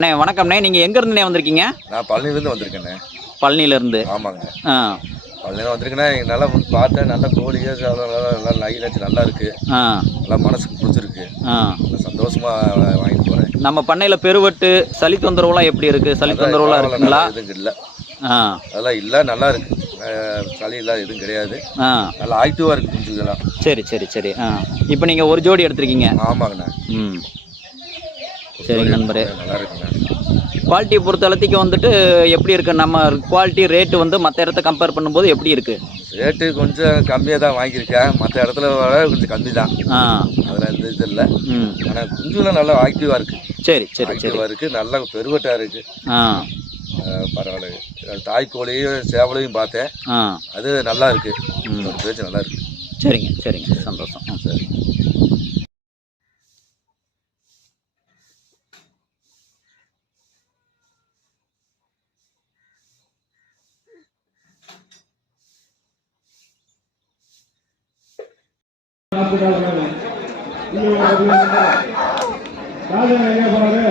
அண்ணே வணக்கம்ண்ணே. நீங்கள் எங்கேருந்துண்ணே வந்திருக்கீங்க? நான் பழனிலேருந்து வந்திருக்கேண்ணே. பழனியிலேருந்து? ஆமாங்க. ஆ, பழனியில் வந்திருக்கேண்ணே. நல்லா பார்த்தேன், நல்லா கோழியே நல்லா லைனாச்சு, நல்லா இருக்குது. ஆ, நல்லா மனசுக்கு பிடிச்சிருக்கு. ஆ. சந்தோஷமாக வாங்கிட்டு போகிறேன். நம்ம பண்ணையில் பெருவெட்டு சளி தொந்தரவுலாம் எப்படி இருக்குது? சளி தொந்தரவுலாம் இருக்குங்களா? எதுவும் இல்லை. ஆ, அதெல்லாம் இல்லை, நல்லா இருக்குது. சளி இல்லை, எதுவும் கிடையாது. ஆ. நல்லா ஆக்டிவாக இருக்குது குஞ்சுங்கெல்லாம். சரி சரி சரி. ஆ, இப்போ நீங்கள் ஒரு ஜோடி எடுத்திருக்கீங்க? ஆமாங்கண்ணா. ம், சரிங்க நண்பரே. நல்லா இருக்குண்ணா. குவாலிட்டியை பொறுத்த அளவுக்கு வந்துட்டு எப்படி இருக்குது? நம்ம குவாலிட்டி ரேட்டு வந்து மற்ற இடத்த கம்பேர் பண்ணும்போது எப்படி இருக்குது? ரேட்டு கொஞ்சம் கம்மியாக தான் வாங்கியிருக்கேன். மற்ற இடத்துல வர கொஞ்சம் கம்மி தான். ஆ, அதில் எந்த இது இல்லை. ம், ஆனால் குஞ்சுலாம் நல்லா ஆக்டிவாக இருக்குது. சரி சரி சரி. ஆக்டிவாக இருக்குது, நல்லா பெருவட்டாக இருக்குது. ஆ, பரவாயில்ல. தாய்க்கோழியும் சேவலையும் பார்த்தேன். ஆ, அது நல்லா இருக்குது. ஒரு பேச்சு நல்லா இருக்குது. சரிங்க சரிங்க, சந்தோஷம். சரி. ராஜா எங்க போறாரு?